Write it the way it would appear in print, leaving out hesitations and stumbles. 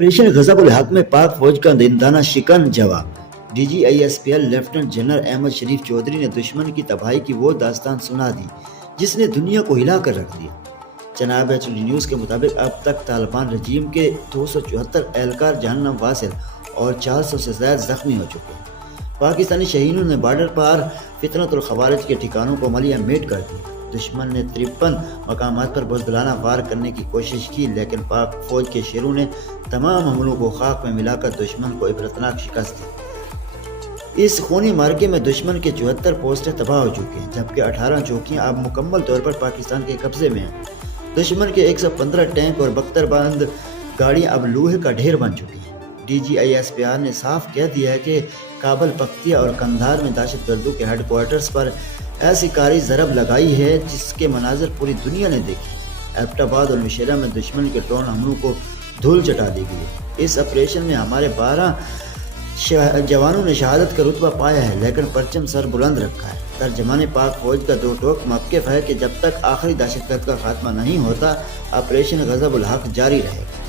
Operation गजब उल हक में पाक फौज का दिनदाना शिकन जवाब। DGISPL लेफ्टिनेंट जनरल अहमद शरीफ चौधरी ने दुश्मन की तबाही की वो दास्तान सुना दी जिसने दुनिया को हिला कर रख दिया। जनाब HD न्यूज़ के मुताबिक अब तक तालिबान रजीम के 274 एहलकार जहन्नम वासिल और 400 से ज़्यादा जख्मी हो चुके हैं। पाकिस्तानी शहीनों ने बॉर्डर पार फितनतुल खवारिज के ठिकानों को मलिया मेट कर दिया। दुश्मन ने 53 मकामात पर बुज़दिलाना वार करने की कोशिश की, लेकिन पाक फौज के शेरों ने तमाम हमलों को खाक में मिलाकर दुश्मन को इबरतनाक शिकस्त दी। इस खूनी मार्के में दुश्मन के 74 पोस्टें तबाह हो चुकी हैं, जबकि 18 चौकियां अब मुकम्मल तौर पर पाकिस्तान के कब्जे में हैं। दुश्मन के 115 टैंक और बख्तरबंद गाड़ियां अब लोहे का ढेर बन चुकी हैं। DGISPR ने साफ कह दिया है कि काबल, पख्तिया और कंधार में दहशतगर्दों के हेडक्वार्टर्स पर ऐसी कारी ज़रब लगाई है जिसके मनाज़र पूरी दुनिया ने देखे। एबटाबाद और नौशेरा में दुश्मन के ड्रोन हमलों को धूल चटा दी गई है। इस ऑपरेशन में हमारे 12 जवानों ने शहादत का रुतबा पाया है, लेकिन परचम सर बुलंद रखा है। तर्जमान पाक फौज का दो टोक मौक़िफ़ है कि जब तक आखिरी दहशतगर्द का खात्मा नहीं होता, ऑपरेशन गज़ब उल हक जारी रहेगा।